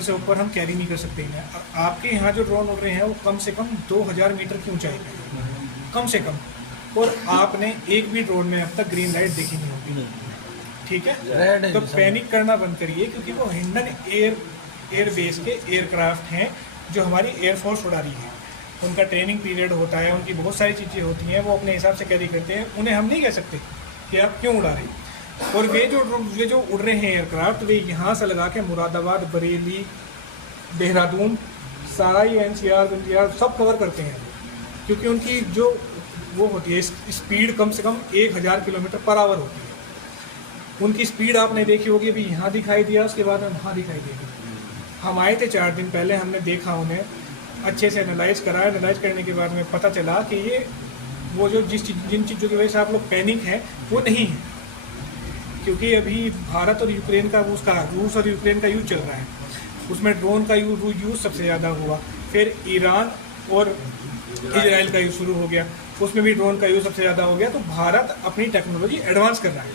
से ऊपर हम कैरी नहीं कर सकते हैं। आपके यहाँ जो ड्रोन उड़ रहे हैं वो कम से कम 2000 मीटर की ऊंचाई पे है, कम से कम। और आपने एक भी ड्रोन में अब तक ग्रीन लाइट देखी नहीं होगी, ठीक है? तो पैनिक करना बंद करिए, क्योंकि वो हिंडन एयरबेस के एयरक्राफ्ट हैं जो हमारी एयरफोर्स उड़ा रही है। उनका ट्रेनिंग पीरियड होता है, उनकी बहुत सारी चीज़ें होती हैं, वो अपने हिसाब से कैरी करते हैं। उन्हें हम नहीं कह सकते कि आप क्यों उड़ा रहे हैं। और वे जो उड़ रहे हैं एयरक्राफ्ट, वे यहाँ से लगा के मुरादाबाद, बरेली, देहरादून, सारी NCR सब कवर करते हैं, क्योंकि उनकी जो वो होती है स्पीड कम से कम 1000 किलोमीटर पर आवर होती है। उनकी स्पीड आपने देखी होगी, अभी यहाँ दिखाई दिया, उसके बाद हम वहाँ दिखाई देगी। हम आए थे 4 दिन पहले, हमने देखा, उन्हें अच्छे से एनालाइज करा। एनालाइज करने के बाद में पता चला कि ये वो जो जिन चीज़ों की वजह से आप लोग पैनिक हैं वो नहीं है, क्योंकि अभी भारत और यूक्रेन का रूस और यूक्रेन का युद्ध चल रहा है, उसमें ड्रोन का यूज़ सबसे ज़्यादा हुआ। फिर ईरान और इजराइल का यूज़ शुरू हो गया, उसमें भी ड्रोन का यूज़ सबसे ज़्यादा हो गया। तो भारत अपनी टेक्नोलॉजी एडवांस कर रहा है,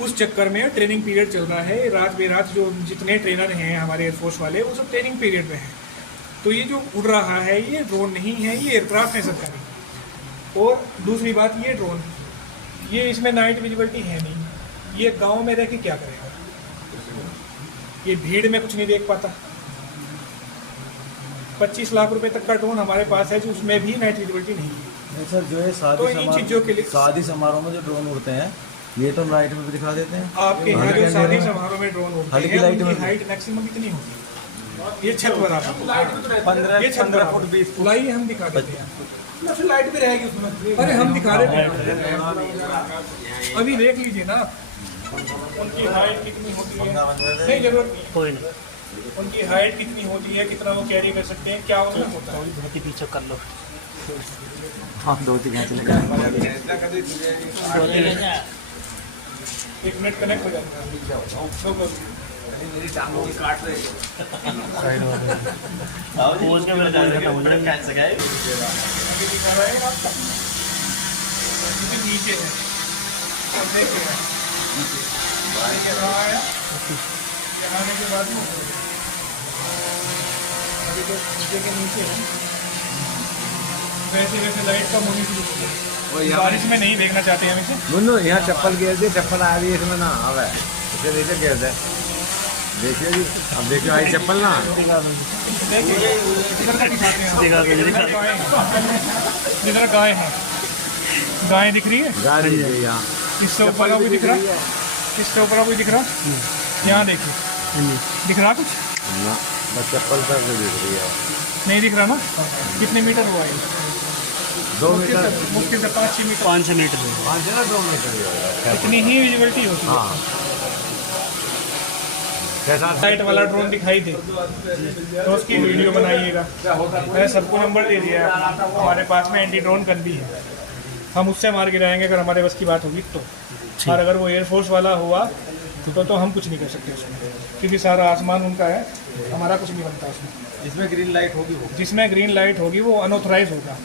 उस चक्कर में ट्रेनिंग पीरियड चल रहा है। रात बेरात जो जितने ट्रेनर हैं हमारे एयरफोर्स वाले, वो सब ट्रेनिंग पीरियड में हैं। तो ये जो उड़ रहा है ये ड्रोन नहीं है, ये एयरक्राफ्ट है सरकारी। और दूसरी बात, ये ड्रोन, ये इसमें नाइट विजिबिलिटी है नहीं, ये गांव में रह के क्या करेगा? ये भीड़ में कुछ नहीं देख पाता। 25 लाख रुपए तक का ड्रोन हमारे पास है, जो उसमें भी नाइट विजिबिलिटी नहीं है। सर जो है शादी समारोह में जो ड्रोन उड़ते हैं, ये तो लाइट में भी दिखा देते हैं। आपके यहाँ जो शादी समारोह में ड्रोन उड़ते हैं, उनकी हाइट मैक्सिमम कितनी होती है? ये छत बराबर 15 फुट 20 फुट लाइए, हम दिखा देते हैं। लाइट भी रहेगी उसमें। अरे हम दिखा रहे हैं, अभी देख लीजिए ना उनकी हाइट कितनी होती है। नहीं, जरूरत कोई नहीं। उनकी हाइट कितनी होती है, कितना वो कैरी कर सकते हैं, क्या उनमें होता है। बहुत ही पीछे कर लो। हाँ, 2-3 एक मिनट कनेक्ट हो जाएगा। मेरी टांगों की काट रहे साइड हो गई। पोज के मेरे जान खत्म हो जाए कैसे गए अभी दिखा रहा है आपका, ये नीचे है, और देख रहे हैं यहाँ आया, यहाँ आने के बाद अभी जो नीचे के नीचे है, वैसे वैसे लाइट का मोनिटर बारिश में नहीं देखना चाहते हम इसे। मुन्नू यहाँ चप्पल गिर दी, चप्पल आ रही है इसमें ना आवे, इसे नीचे गिर दे। देखिए जी, अब देखिए आई चप्पल ना, जिधर गाय है, गाय दिख रही है, गाय दिख रही है यहाँ, इससे ऊपर का भी दिख रहा, इससे ऊपर का भी दिख रहा, यहाँ देखिए दिख रहा कुछ ना, बस चप्पल तक दिख रही है, नहीं दिख रहा ना। कितने मीटर हुआ है? 2 मीटर, मुश्किल से 5-6 मीटर, 5 मीटर 2 मीटर इतनी ही विजिबिलिटी होती है। हाँ, लाइट वाला ड्रोन दिखाई दे तो उसकी वीडियो बनाइएगा। मैंने सबको नंबर दे दिया है, हमारे पास में एंटी ड्रोन गन भी है, हम उससे मार गिराएंगे अगर हमारे बस की बात होगी तो। और अगर वो एयरफोर्स वाला हुआ तो हम कुछ नहीं कर सकते उसमें, क्योंकि सारा आसमान उनका है, हमारा कुछ नहीं बनता उसमें। जिसमें ग्रीन लाइट होगी जिसमें ग्रीन लाइट होगी वो अनऑथराइज होगा।